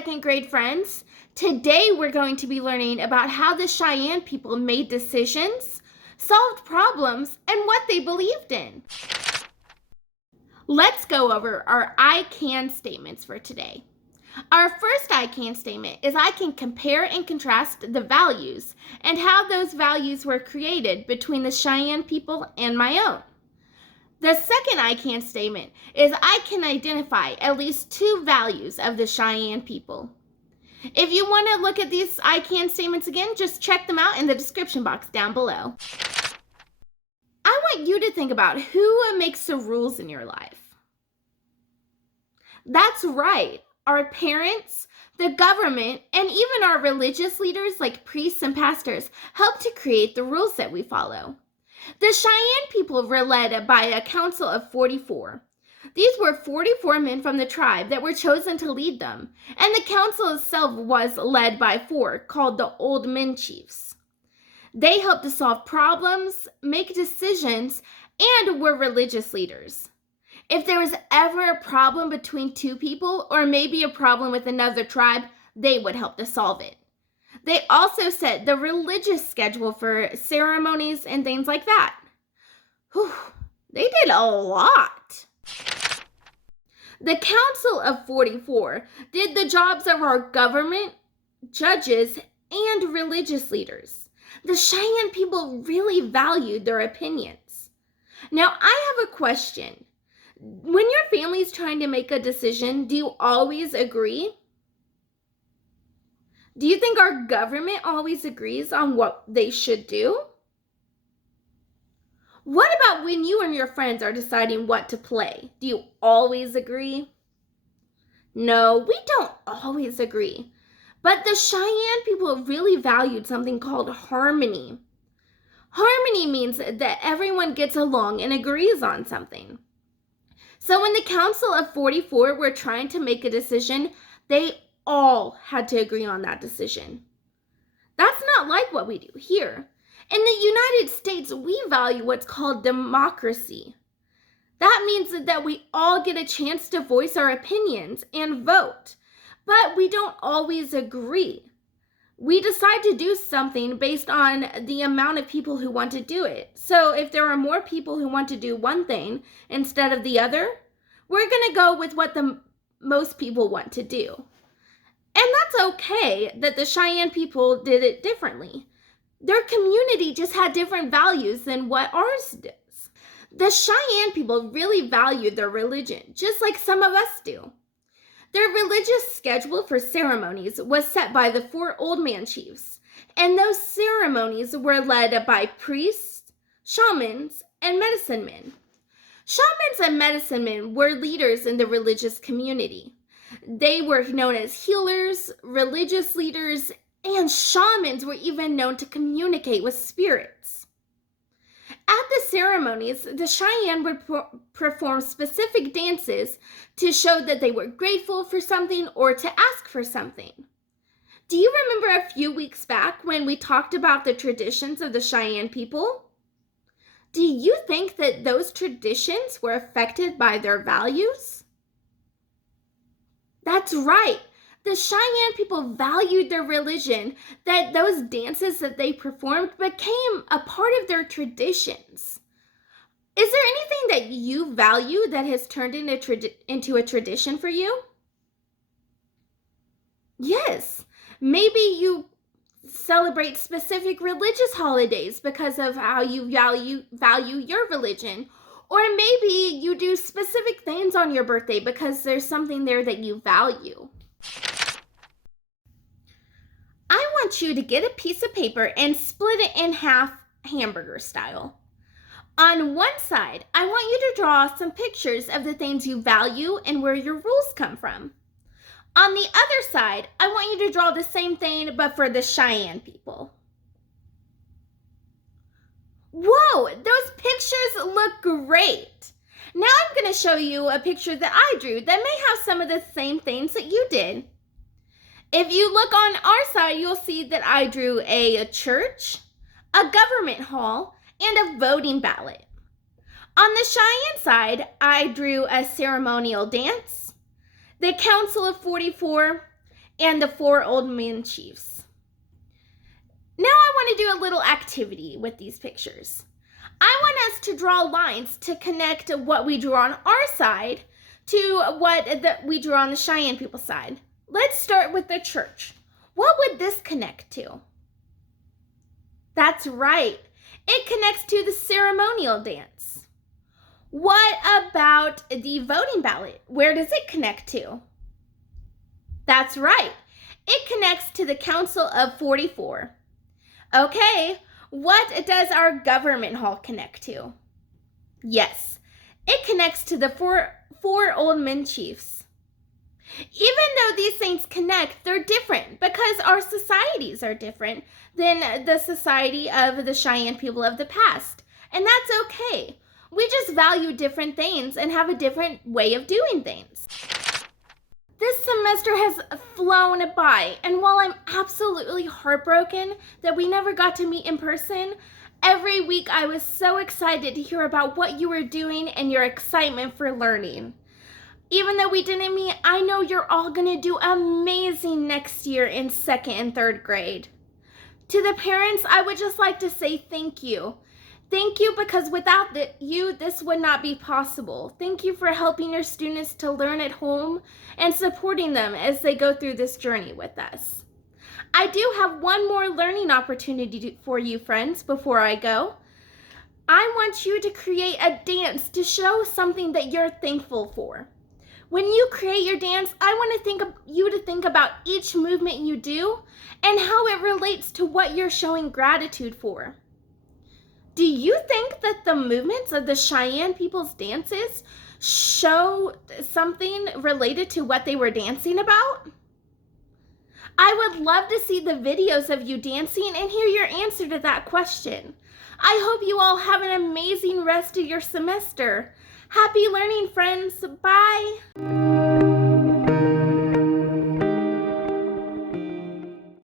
second grade friends. Today we're going to be learning about how the Cheyenne people made decisions, solved problems, and what they believed in. Let's go over our I can statements for today. Our first I can statement is I can compare and contrast the values and how those values were created between the Cheyenne people and my own. The second I can statement is I can identify at least two values of the Cheyenne people. If you want to look at these I can statements again, just check them out in the description box down below. I want you to think about who makes the rules in your life. That's right, our parents, the government, and even our religious leaders like priests and pastors help to create the rules that we follow. The Cheyenne people were led by a council of 44. These were 44 men from the tribe that were chosen to lead them, and the council itself was led by 4 called the Old Men Chiefs. They helped to solve problems, make decisions, and were religious leaders. If there was ever a problem between two people, or maybe a problem with another tribe, they would help to solve it. They also set the religious schedule for ceremonies and things like that. Whew, they did a lot. The Council of 44 did the jobs of our government, judges, and religious leaders. The Cheyenne people really valued their opinions. Now, I have a question. When your family's trying to make a decision, do you always agree? Do you think our government always agrees on what they should do? What about when you and your friends are deciding what to play? Do you always agree? No, we don't always agree. But the Cheyenne people really valued something called harmony. Harmony means that everyone gets along and agrees on something. So when the Council of 44 were trying to make a decision, they all had to agree on that decision. That's not like what we do here. In the United States, we value what's called democracy. That means that we all get a chance to voice our opinions and vote, but we don't always agree. We decide to do something based on the amount of people who want to do it. So if there are more people who want to do one thing instead of the other, we're going to go with what the most people want to do. And that's okay that the Cheyenne people did it differently. Their community just had different values than what ours does. The Cheyenne people really valued their religion, just like some of us do. Their religious schedule for ceremonies was set by the 4 old man chiefs, and those ceremonies were led by priests, shamans, and medicine men. Shamans and medicine men were leaders in the religious community. They were known as healers, religious leaders, and shamans were even known to communicate with spirits. At the ceremonies, the Cheyenne would perform specific dances to show that they were grateful for something or to ask for something. Do you remember a few weeks back when we talked about the traditions of the Cheyenne people? Do you think that those traditions were affected by their values? That's right. The Cheyenne people valued their religion, that those dances that they performed became a part of their traditions. Is there anything that you value that has turned into a tradition for you? Yes, maybe you celebrate specific religious holidays because of how you value your religion. Or maybe you do specific things on your birthday because there's something there that you value. I want you to get a piece of paper and split it in half hamburger style. On one side, I want you to draw some pictures of the things you value and where your rules come from. On the other side, I want you to draw the same thing but for the Cheyenne people. Whoa, those pictures look great. Now I'm going to show you a picture that I drew that may have some of the same things that you did. If you look on our side, you'll see that I drew a church, a government hall, and a voting ballot. On the Cheyenne side, I drew a ceremonial dance, the Council of 44, and the 4 old men chiefs. Now I want to do a little activity with these pictures. I want us to draw lines to connect what we drew on our side to what we drew on the Cheyenne people side. Let's start with the church. What would this connect to? That's right. It connects to the ceremonial dance. What about the voting ballot? Where does it connect to? That's right. It connects to the Council of 44. Okay, what does our government hall connect to? Yes, it connects to the four old men chiefs. Even though these things connect, they're different because our societies are different than the society of the Cheyenne people of the past. And that's okay. We just value different things and have a different way of doing things. This semester has flown by, and while I'm absolutely heartbroken that we never got to meet in person, every week I was so excited to hear about what you were doing and your excitement for learning. Even though we didn't meet, I know you're all gonna do amazing next year in 2nd and 3rd grade. To the parents, I would just like to say thank you. Thank you because without you, this would not be possible. Thank you for helping your students to learn at home and supporting them as they go through this journey with us. I do have one more learning opportunity for you, friends, before I go. I want you to create a dance to show something that you're thankful for. When you create your dance, I want you to think about each movement you do and how it relates to what you're showing gratitude for. Do you think that the movements of the Cheyenne people's dances show something related to what they were dancing about? I would love to see the videos of you dancing and hear your answer to that question. I hope you all have an amazing rest of your semester. Happy learning, friends. Bye.